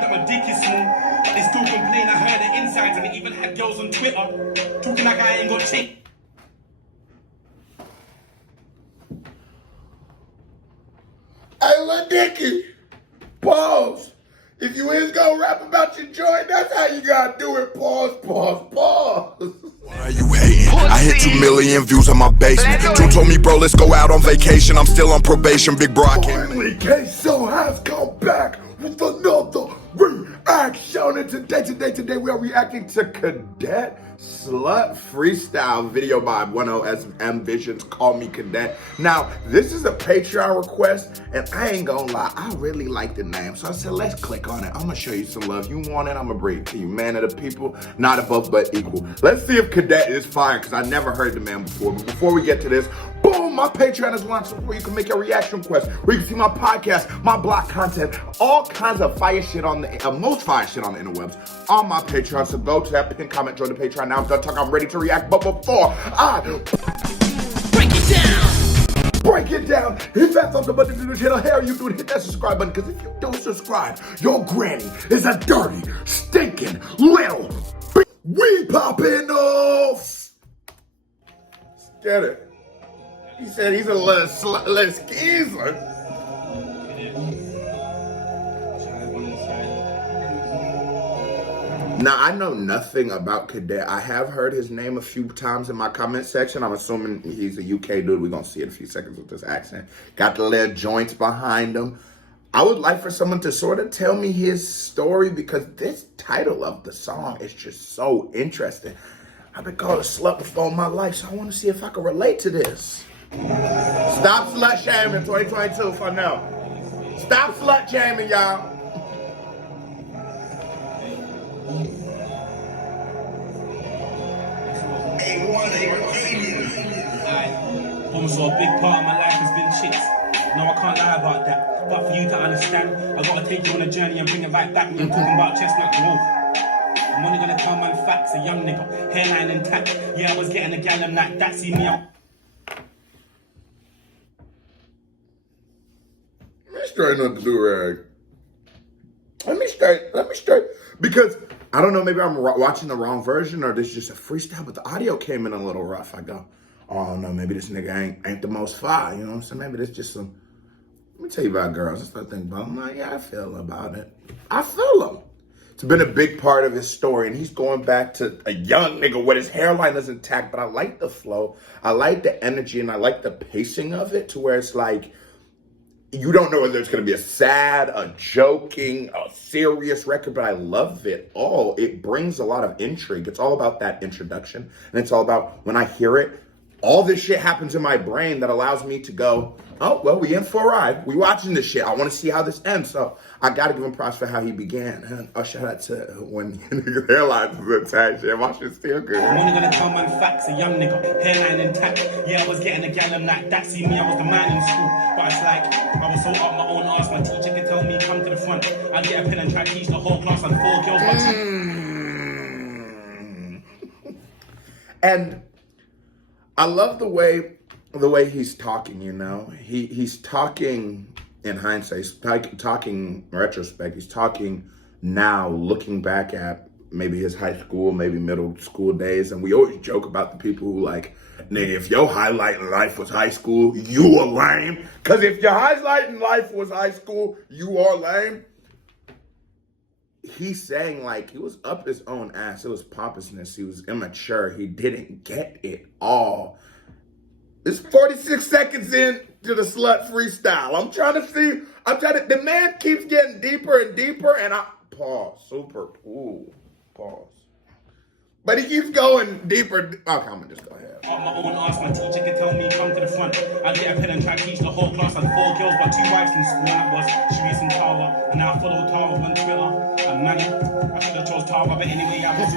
That my dick is small, but they still complain. I heard the insides, and they even had girls on Twitter talking like I ain't got chick. Hey, Lil Dicky, pause. If you is gonna rap about your joint, that's how you gotta do it. Pause, pause, pause. Why are you hating? I hit 2 million views on my basement. June told me, bro, let's go out on vacation. I'm still on probation, big bro. I can't. Finally, Queso has come back with another reaction. And today, we are reacting to Cadet Slut Freestyle video by one of S Ambitions. Call me Cadet. Now, this is a Patreon request, and I ain't gonna lie, I really like the name. So I said, let's click on it. I'm gonna show you some love. You want it, I'm gonna bring it to you. Man of the people, not above but equal. Let's see if Cadet is fire, because I never heard the man before. But before we get to this, boom, my Patreon is launched where you can make your reaction requests, where you can see my podcast, my blog content, all kinds of fire shit on the, most fire shit on the interwebs on my Patreon. So go to that pin comment, join the Patreon. Now I'm done talking, I'm ready to react. But before I break it down, hit that thumbs up button to the channel. Here you do it, hit that subscribe button, because if you don't subscribe, your granny is a dirty, stinking little we popping off. Let's get it. He said he's a little skeezer. Now, I know nothing about Cadet. I have heard his name a few times in my comment section. I'm assuming he's a UK dude. We're going to see it in a few seconds with this accent. Got the little joints behind him. I would like for someone to sort of tell me his story, because this title of the song is just so interesting. I've been called a slut before in my life, so I want to see if I can relate to this. Stop slut shaming 2022 for now. Stop slut shaming, y'all. Almost a big part of my life has been chicks. No, I can't lie about that. But for you to understand, I gotta take you on a journey and bring it right back. I'm talking about chestnut growth. I'm only gonna tell man facts. A young nigga, hairline intact. Yeah, I was getting a gallon like that. See me out. Let me straighten up the do-rag. Let me straight. Because, I don't know, maybe I'm watching the wrong version, or this is just a freestyle, but the audio came in a little rough. I go, oh no, maybe this nigga ain't the most fire, you know what I'm saying? Maybe this just some, let me tell you about girls. I start thinking about them. I'm like, yeah, I feel about it. I feel them. It's been a big part of his story, and he's going back to a young nigga where his hairline is intact, but I like the flow, I like the energy, and I like the pacing of it, to where it's like, you don't know whether it's going to be a sad, a joking, a serious record, but I love it all. It brings a lot of intrigue. It's all about that introduction, and it's all about, when I hear it, all this shit happens in my brain that allows me to go, oh, well, we in for a ride. We watching this shit. I want to see how this ends. So I got to give him props for how he began. And I'll shout out to when niggas hairlines is attached. Yeah, my shit's still good. I'm only gonna tell man facts. A young nigga, hairline intact. Yeah, I was getting a gallon like that. See me, I was the man in school. But it's like, I was so up my own ass. My teacher could tell me, come to the front. I'd get a pen and try to teach the whole class and 4 girls. And I love the way he's talking, you know. He's talking in hindsight, he's talking in retrospect, he's talking now, looking back at maybe his high school, maybe middle school days. And we always joke about the people who like, nigga, if your highlight in life was high school, you are lame. Because if your highlight in life was high school, you are lame. He's saying, like, he was up his own ass. It was pompousness. He was immature. He didn't get it all. It's 46 seconds in to the slut freestyle. The man keeps getting deeper and deeper, and pause. But he keeps going deeper. Okay, I'm gonna just go ahead. On my own ass, my teacher could tell me, come to the front. I'd get a pen and try to teach the whole class. I had 4 girls, but 2 wives in school. And that was Sharice and Tara. And now I follow Tara on Twitter. And man, I should have chose Tara, but anyway, I was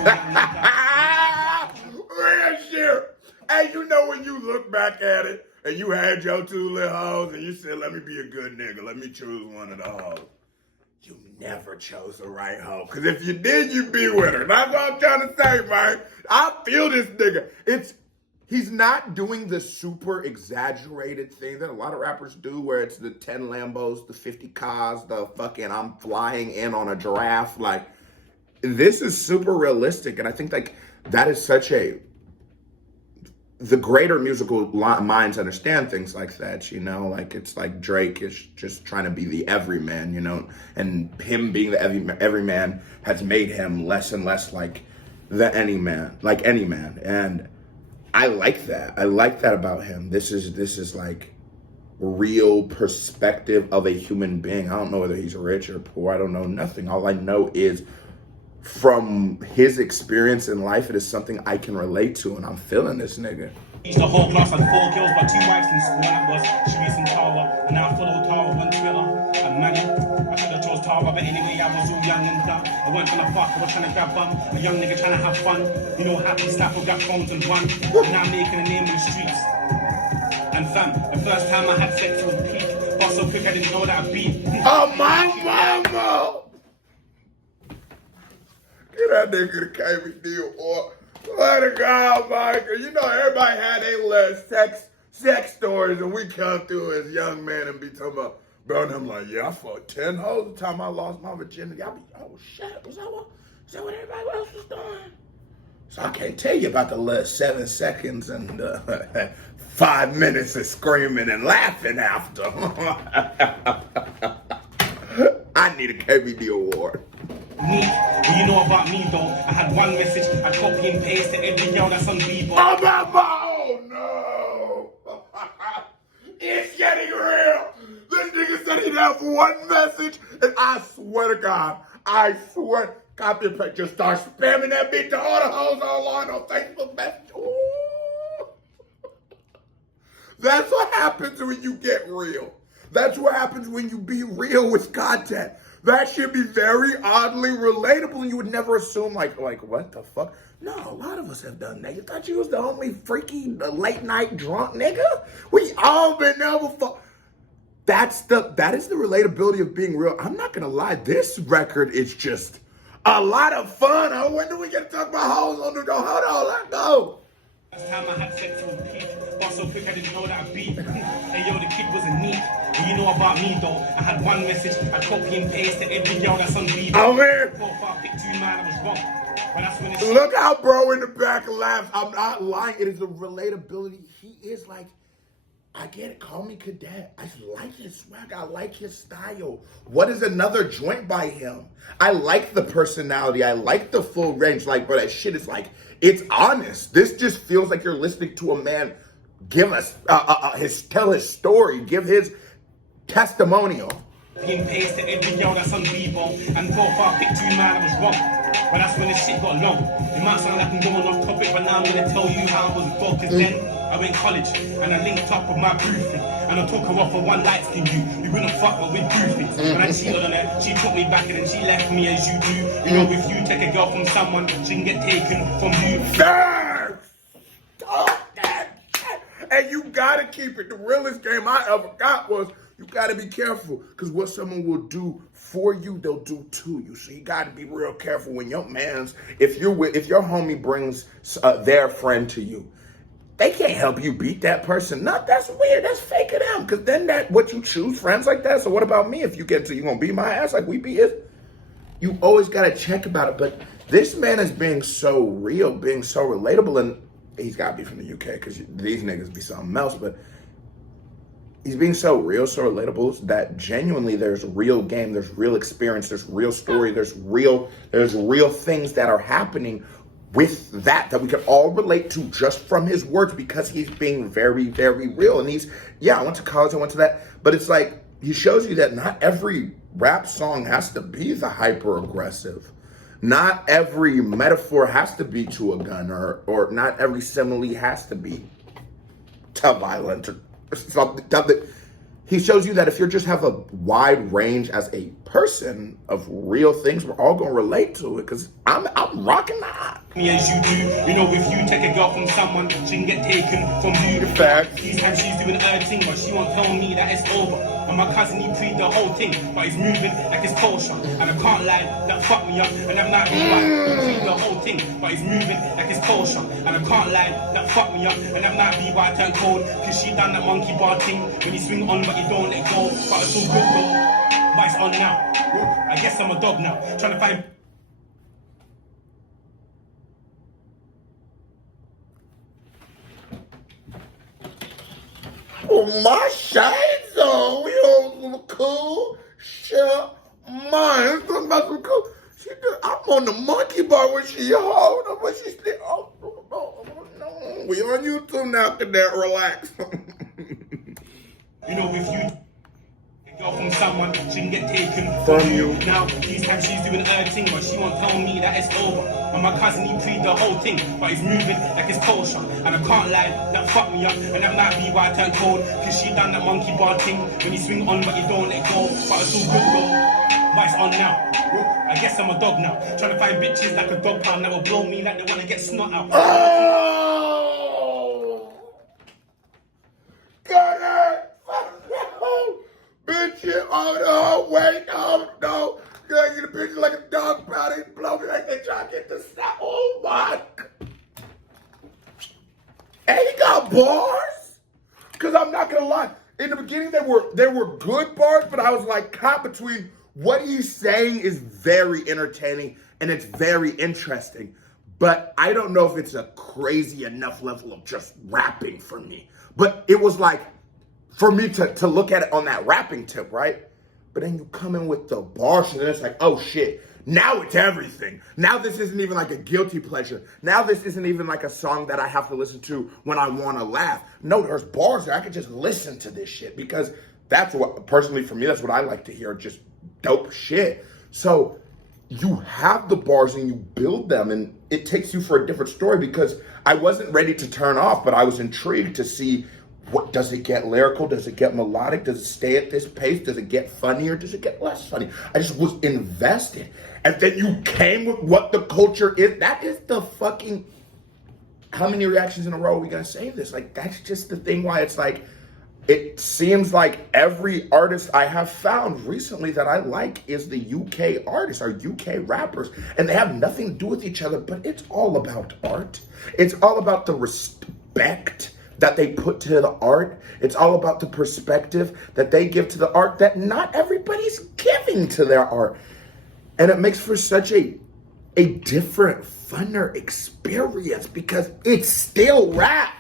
real shit. Hey, you know when you look back at it, and you had your 2 little hoes, and you said, let me be a good nigga. Let me choose one of the hoes. You never chose the right hoe. Because if you did, you'd be with her. That's what I'm trying to say, man. I feel this nigga. He's not doing the super exaggerated thing that a lot of rappers do where it's the 10 Lambos, the 50 cars, the fucking I'm flying in on a giraffe. Like, this is super realistic. And I think like that is such the greater musical minds understand things like that, you know? Like, it's like Drake is just trying to be the everyman, you know? And him being the everyman has made him less and less like any man. And I like that. I like that about him. This is like real perspective of a human being. I don't know whether he's rich or poor. I don't know nothing. All I know is from his experience in life, it is something I can relate to, and I'm feeling this nigga. The whole class had 4 girls, but 2 wives in school. That was Sharice and Tara, and I followed Tara on Twitter. And man, I should have chose Tara, but anyway, I was all young and dumb. I weren't trying to fuck, I was trying to grab bum. A young nigga trying to have fun. You know, happy snapper got phones and run. And now I'm making a name in the streets. And fam, the first time I had sex was peak, but so quick I didn't know that I'd be. Oh my mama! Get that nigga the KBD or let it go, Michael. You know, everybody had their little sex stories, and we come through as young men and be talking about, bro, and I'm like, yeah, I fought 10 hoes the time I lost my virginity. I be, oh shit, is that what everybody else was doing? So I can't tell you about the last 7 seconds and 5 minutes of screaming and laughing after. I need a KBD award. Me, but you know about me though. I had one message, I copy and paste to every girl that's on Bieber. Oh no! It's getting real. This nigga said he'd have one message, and I swear to God, copy and paste. Just start spamming that bitch to all the hoes online on Facebook Messenger. Ooh. That's what happens when you get real. That's what happens when you be real with content. That should be very oddly relatable, and you would never assume, like what the fuck? No, a lot of us have done that. You thought you was the only freaky late night drunk nigga? We all been there before. That is the relatability of being real. I'm not gonna lie, this record is just a lot of fun. Oh, when do we get to talk about hoes on the go? Hold on, let's go. Last time I had sex was peak, but so quick I didn't know that I'd be. Hey yo, the kid was a neat. And you know about me though, I had one message, I copy and paste to every girl that's on Bieber. Oh man! So far, I picked 2 man, I was wrong. But that's when it's look how bro in the back laughs. I'm not lying. It is the relatability. He is like, I get it. Call me Cadet. I like his swag. I like his style. What is another joint by him? I like the personality. I like the full range. Like, bro, that shit is like, it's honest. This just feels like you're listening to a man give us tell his story, give his testimonial. Being paste to every girl that's on Bieber, and so far I picked 2 man, I was wrong. But that's when this shit got long. It might sound like I'm going off topic, but now I'm gonna tell you how I was broke. Cause then I went college and I linked up with my groupie, and I took her off for one light skin you. You wouldn't fuck her with groupies. When I cheated on her, she took me back and then she left me as you do. You know, if you take a girl from someone, she can get taken from you. Sir! Talk that shit! And you gotta keep it. The realest game I ever got was, you gotta be careful, because what someone will do for you, they'll do to you. So you gotta be real careful when your man's, if your homie brings their friend to you, they can't help you beat that person. No, that's weird. That's fake of them. Because then what you choose, friends like that. So what about me? If you get to, you gonna beat my ass like we beat his? You always gotta check about it. But this man is being so real, being so relatable, and he's gotta be from the UK because these niggas be something else. But he's being so real, so relatable that genuinely there's real game, there's real experience, there's real story, there's real things that are happening with that we can all relate to just from his words, because he's being very, very real. And I went to college, I went to that, but it's like, he shows you that not every rap song has to be the hyper aggressive. Not every metaphor has to be to a gun, or not every simile has to be to violent or something. He shows you that if you just have a wide range as a person of real things, we're all gonna relate to it, because I'm rocking that. As you do, you know, if you take a girl from someone, she can get taken from you. Fact. These times she's doing her thing, but she won't tell me that it's over. And my cousin, he pre the whole thing, but he's moving like it's kosher. And I can't lie, that fucked me up, and I'm not being right. He pre the whole thing, but he's moving like it's kosher. And I can't lie, that fucked me up, and I'm not being right, turn cold. Cause she done that monkey bar thing, when you swing on but you don't let go. But it's all good though, but it's on now. I guess I'm a dog now, trying to find... Oh, my shades on. We all look cool. Shut mine. Talking about some cool. I'm on the monkey bar when she hold up, when she still. Oh, no. We on YouTube now, Cadet. Relax. You know, if you girl from someone, she can get taken from you. Now, these times she's doing her thing, but she won't tell me that it's over. And my cousin, he pre the whole thing, but he's moving like it's kosher. And I can't lie, that fucked me up, and that might be why I turned cold. Cause she done that monkey bar thing, when you swing on but you don't let go. But it's all good though, but it's on now. I guess I'm a dog now, trying to find bitches like a dog pound that will blow me like they wanna get snot out. Oh! Got it! Bitch, oh no, wait, oh no. Girl, you the bitch like a dog pound, they blow me like they try to get the snot. Oh my. And he got bars? Cause I'm not gonna lie. In the beginning, they were good bars, but I was like caught between what he's saying is very entertaining and it's very interesting. But I don't know if it's a crazy enough level of just rapping for me. But it was like, for me to look at it on that rapping tip, right? But then you come in with the bars and then it's like, oh shit, now it's everything. Now this isn't even like a guilty pleasure. Now this isn't even like a song that I have to listen to when I want to laugh. No, there's bars there. I could just listen to this shit because that's what, personally for me, that's what I like to hear, just dope shit. So you have the bars and you build them and it takes you for a different story because I wasn't ready to turn off, but I was intrigued to see what does it get lyrical? Does it get melodic? Does it stay at this pace? Does it get funnier? Does it get less funny? I just was invested. And then you came with what the culture is. That is the fucking, how many reactions in a row are we gonna say this? Like, that's just the thing why it's like, it seems like every artist I have found recently that I like is the UK artists or UK rappers. And they have nothing to do with each other, but it's all about art. It's all about the respect that they put to the art. It's all about the perspective that they give to the art that not everybody's giving to their art. And it makes for such a different, funner experience because it's still rap.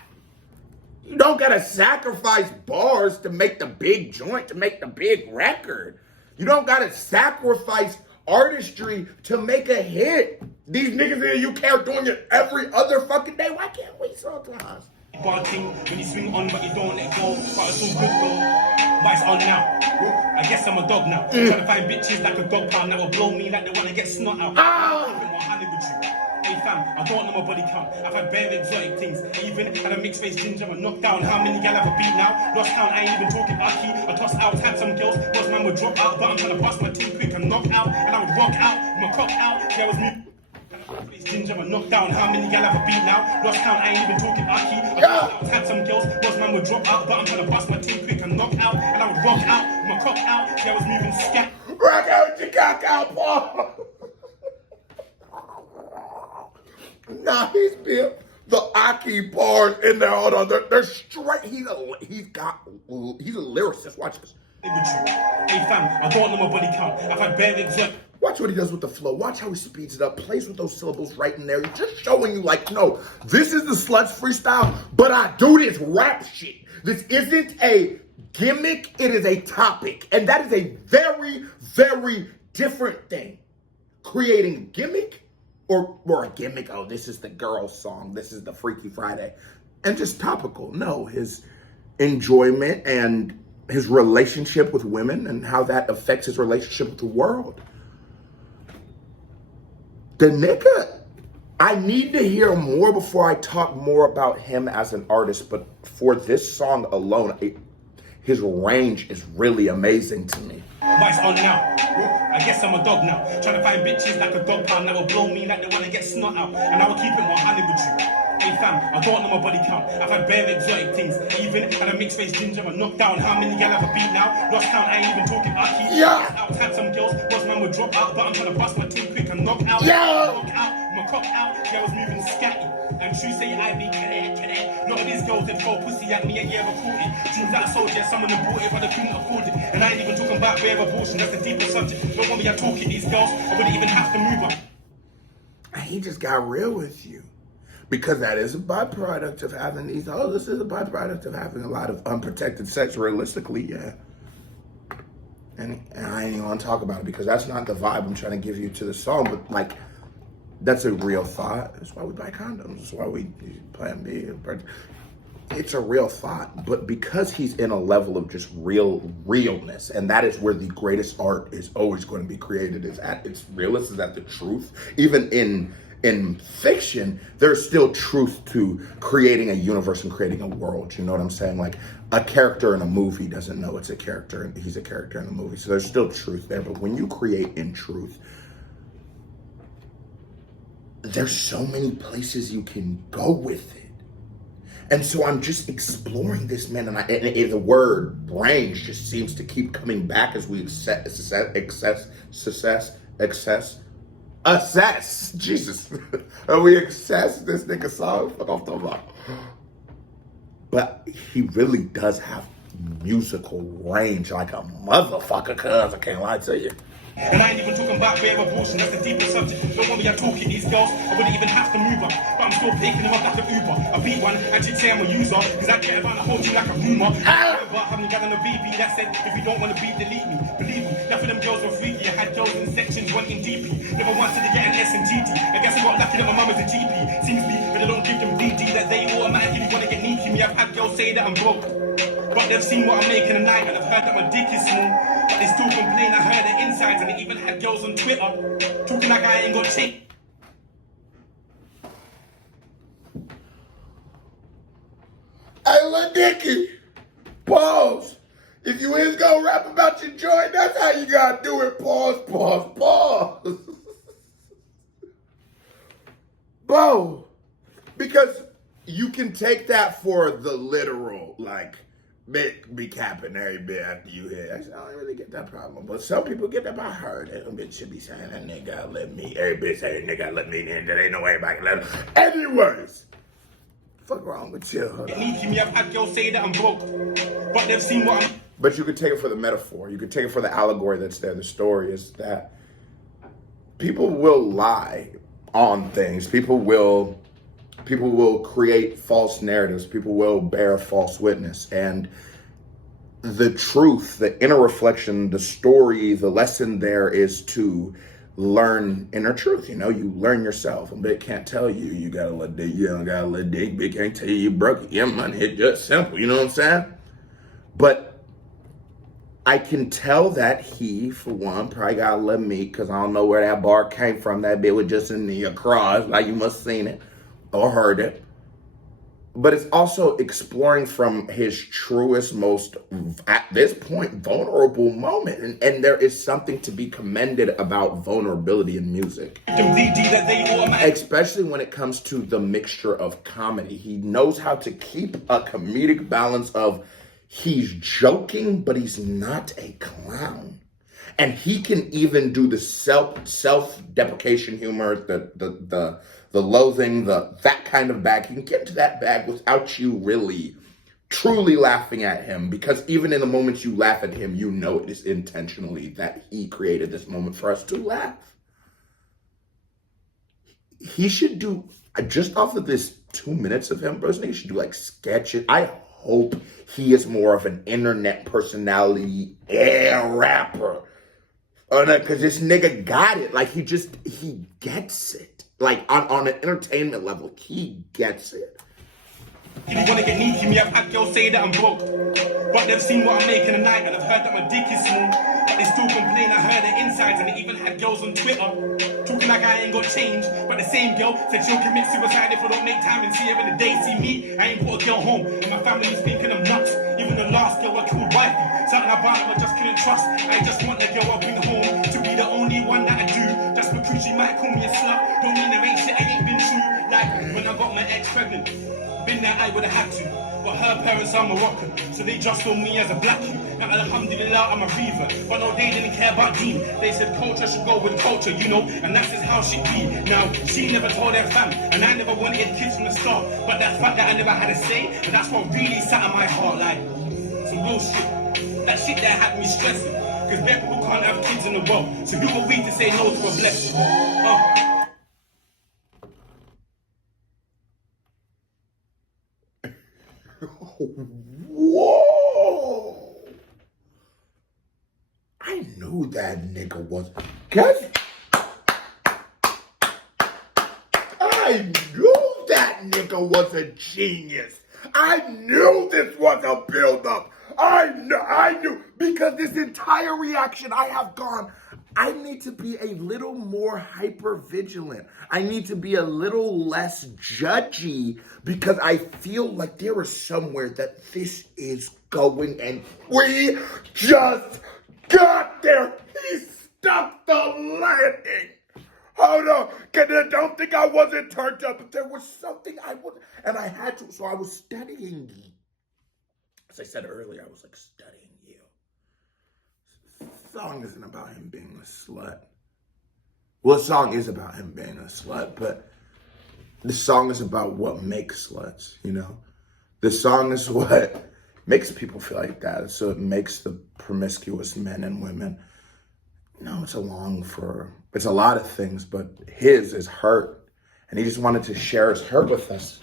You don't gotta sacrifice bars to make the big joint, to make the big record. You don't gotta sacrifice artistry to make a hit. These niggas in the UK are doing it every other fucking day. Why can't we sometimes? Barking when you swing on but you don't let go. But it's all good though, but it's on now. I guess I'm a dog now, trying to find bitches like a dog pound that will blow me like they wanna get snot out. I'm keeping 100 with you. Hey fam, I don't know my body count. I've had bare exotic things, even had a mixed face ginger and knocked down. How many gal have a beat now? Lost count, I ain't even talking Aki. I tossed out, had some girls, most man would drop out, but I'm trying to bust my team quick and knock out, and I would rock out, my cock out. There was me. Ginger and knocked down. How many gal have a beat now? Lost count, I ain't even talking Aki. I had some girls, most man would drop out, but I'm trying to bust my team quick and knock out, and I would rock out, my cock out. There was moving scat. Rock out with your cock out, Paul. Nah, he's built the Aki bars in there. Hold on, they're straight. He's a lyricist. Watch this. Hey fam, I don't know my body count. I've had bare exotic. Watch what he does with the flow. Watch how he speeds it up, plays with those syllables right in there. He's just showing you like, no, this is the Sluts freestyle, but I do this rap shit. This isn't a gimmick, it is a topic. And that is a very, very different thing. Creating a gimmick or a gimmick, oh, this is the girl song, this is the Freaky Friday, and just topical. No, his enjoyment and his relationship with women and how that affects his relationship with the world. The nigga, I need to hear more before I talk more about him as an artist, but for this song alone, his range is really amazing to me. But it's on now. I guess I'm a dog now, trying to find bitches like a dog pound that will blow me like they wanna get snot out, and I will keep it 100 with you. Hey fam, I don't know my body count. I've had bare exotic things. Even had a mixed race ginger and knocked down. How many gal have I beat now? Lost count, I ain't even talking Aki. Yeah. Out, had some girls, boss man would drop out, but I'm trying to bust my team quick and knock out. Yeah. Knock out, my cock out, girls moving scatty. And true say I be cadet. Lot of these girls that throw pussy at me and yeah, ever caught it. Dreams that I sold, yeah, someone that bought it, but they couldn't afford it. And I ain't even talking about bare abortion, that's the deeper subject. Don't want me to talking these girls, I wouldn't even have to move up. And he just got real with you. Because that is a byproduct of having these, this is a byproduct of having a lot of unprotected sex realistically, yeah. And I ain't even want to talk about it because that's not the vibe I'm trying to give you to the song, but like, that's a real thought. That's why we buy condoms. That's why we plan B. It's a real thought, but because he's in a level of just realness, and that is where the greatest art is always going to be created, is at its realist, is at the truth. Even in fiction, there's still truth to creating a universe and creating a world. You know what I'm saying? Like a character in a movie doesn't know it's a character, and he's a character in a movie. So there's still truth there. But when you create in truth, there's so many places you can go with it. And so I'm just exploring this, man, and the word brains just seems to keep coming back as we assess. Jesus. We assess this nigga song. Fuck off the block. But he really does have musical range like a motherfucker, cuz I can't lie to you. And I ain't even talking about bare abortion, that's the deeper subject. Don't want me to talking these girls, I wouldn't even have to move up. But I'm still picking them up like an Uber. I beat one, and she'd say I'm a user, cause I get around the whole team like a rumor. But having got on a BB that said, if you don't want to beat, delete me. Believe me, enough of them girls were freaky. I had girls in sections wanting DP. Never wanted to get an S and GT. I guess I got lucky that my mum is a GP. Seems me, but I don't give them DD, that they automatically want to get neaky. Me, I've had girls say that I'm broke. But they've seen what I'm making a night, and I've heard that my dick is small. But they still complain, I heard the insides, and they even had girls on Twitter talking like I ain't got tape. Hey, Lil Dicky, pause. If you is gonna rap about your joint, that's how you gotta do it. Pause. Bo, because you can take that for the literal, like, be capping every bit after you hit. I don't really get that problem. But some people get that. I heard it. Them bitch should be saying that nigga let me. Every bitch say that nigga let me in. There ain't no way everybody can let him. Anyways, fuck wrong with you? I've had girls say that I'm broke, but they've seen what I'm. But you could take it for the metaphor. You could take it for the allegory that's there. The story is that people will lie on things. People will create false narratives. People will bear false witness. And the truth, the inner reflection, the story, the lesson there is to learn inner truth. You know, you learn yourself. A bit can't tell you. You gotta let dig. You don't gotta let dig. Big can't tell you broke it. Your money, it's just simple. You know what I'm saying? But I can tell that he, for one, probably got a little meat because I don't know where that bar came from. That bit was just in the across. Like you must have seen it or heard it. But it's also exploring from his truest, most, at this point, vulnerable moment. And there is something to be commended about vulnerability in music. Especially when it comes to the mixture of comedy. He knows how to keep a comedic balance of he's joking, but he's not a clown. And he can even do the self-deprecation humor, the loathing, that kind of bag. He can get into that bag without you really, truly laughing at him. Because even in the moments you laugh at him, you know it is intentionally that he created this moment for us to laugh. He should do, just off of this 2 minutes of him, bro, he should do like sketches. I hope he is more of an internet personality rapper. Because this nigga got it. Like, he gets it. Like, on an entertainment level, he gets it. If you wanna get neaky, me, I've had girls say that I'm broke. But they've seen what I'm making a night, and I've heard that my dick is small. But they still complain, I heard the insides, and they even had girls on Twitter talking like I ain't got change. But the same girl said she'll commit suicide if I don't make time and see her in the day. See me, I ain't brought a girl home, and my family is thinking I'm nuts. Even the last girl I killed wifey, something about her I just couldn't trust. I just want the girl I bring home to be the only one that I do. Just because she might call me a slut, don't mean there ain't shit I ain't been through. Like when I I got my ex pregnant. Been there, I would have had to. But her parents are Moroccan, so they just saw me as a blackie. Now alhamdulillah, I'm a reaver. But no, they didn't care about Dean. They said culture should go with culture, you know, and that's just how she be. Now, she never told her fam, and I never wanted kids from the start. But that fact that I never had a say, and that's what really sat in my heart, like, some real shit. That shit that had me stressing. Because black people can't have kids in the world. So who are we to say no to a blessing? Whoa! I knew that nigga was. Guys, I knew that nigga was a genius. I knew this was a build-up. I knew, because this entire reaction I have gone, I need to be a little more hyper vigilant. I need to be a little less judgy because I feel like there is somewhere that this is going and we just got there. He stuck the landing. Hold on, because I don't think I wasn't turned up, but there was something I was, and I had to, so I was studying. As I said earlier, I was like studying you. The song isn't about him being a slut. Well, the song is about him being a slut, but the song is about what makes sluts, you know? The song is what makes people feel like that. So it makes the promiscuous men and women. No, it's a lot of things, but his is hurt. And he just wanted to share his hurt with us.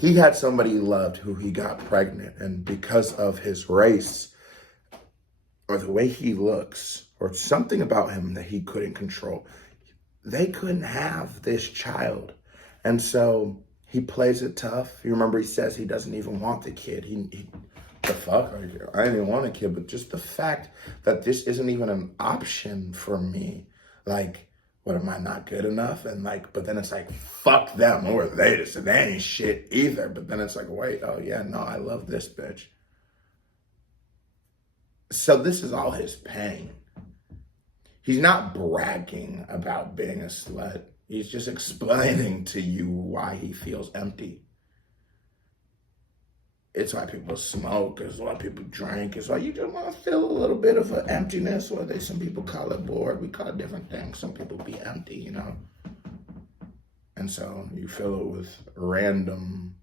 He had somebody he loved who he got pregnant, and because of his race or the way he looks or something about him that he couldn't control, they couldn't have this child. And so he plays it tough. You remember he says he doesn't even want the kid. The fuck? I didn't even want a kid, but just the fact that this isn't even an option for me, like, what, am I not good enough? And like, but then it's like, fuck them, or they ain't shit either. But then it's like, wait, oh yeah, no, I love this bitch. So this is all his pain. He's not bragging about being a slut. He's just explaining to you why he feels empty. It's why people smoke, it's why people drink, it's why you just want to feel a little bit of an emptiness, or some people call it bored, we call it different things. Some people be empty, you know? And so you fill it with random,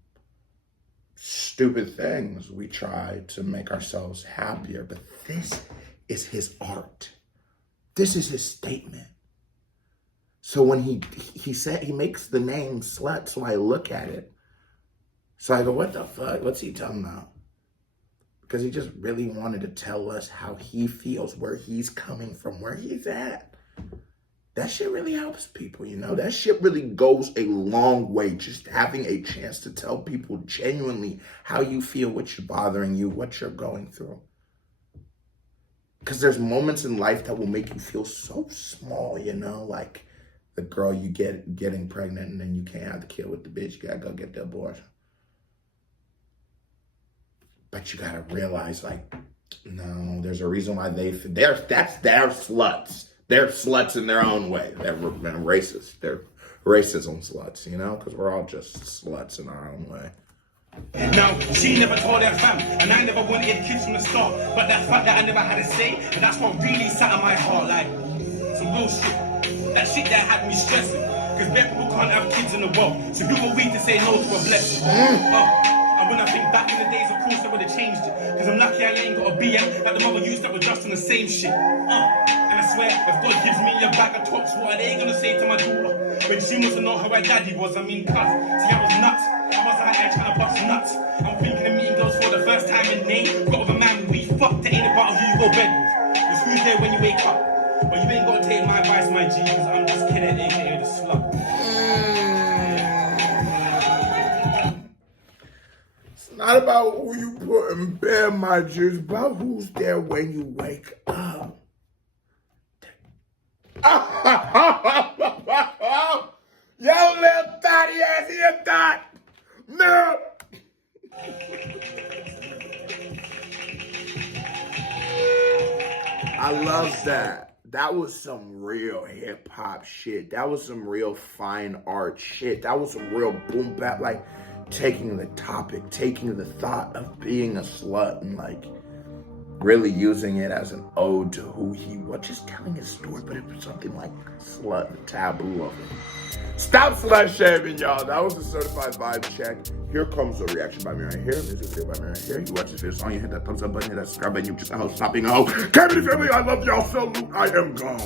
stupid things. We try to make ourselves happier, but this is his art. This is his statement. So when he said, he makes the name slut, so I look at it. So I go, what the fuck? What's he talking about? Because he just really wanted to tell us how he feels, where he's coming from, where he's at. That shit really helps people, you know? That shit really goes a long way, just having a chance to tell people genuinely how you feel, what's bothering you, what you're going through. Because there's moments in life that will make you feel so small, you know? Like the girl you getting pregnant and then you can't have the kid with the bitch, you gotta go get the abortion. But you gotta realize, like, no, there's a reason why that's their sluts. They're sluts in their own way. They're racist. They're racism sluts, you know? Because we're all just sluts in our own way. Now, she never told her fam, and I never wanted kids from the start. But that fact that I never had a say, and that's what really sat in my heart, like, some real shit. That shit that had me stressing. Because black people can't have kids in the world. So who are we to say no to a blessing? And when I think back in the days, of course, I would have changed it. Because I'm lucky I ain't got a BM like the mother used that were just on the same shit. And I swear, if God gives me a bag of tops, what are they gonna say to my daughter? When she must know how her daddy was, I mean, cuz. See, I was nuts. I was out there trying to bust nuts. I'm thinking of meeting girls for the first time in name. Got with a man we fucked, it ain't about who you go bed with. It's who's there when you wake up. But you ain't gotta take my advice, my G, because I'm just kidding, aka the slut. Not about who you put in bed, my Jews, about who's there when you wake up. Yo, little fatty ass, hear that? No. I love that. That was some real hip hop shit. That was some real fine art shit. That was some real boom bap, like taking the topic, taking the thought of being a slut and like really using it as an ode to who he was, just telling his story, but it was something like slut, the taboo of it. Stop slut shaming, y'all. That was a certified vibe check. Here comes the reaction by me right here. This is it by me right here. You watch this video song, you hit that thumbs up button, hit that subscribe button, you just a hoe, stop being a hoe. Community family, I love y'all. Salute, I am gone.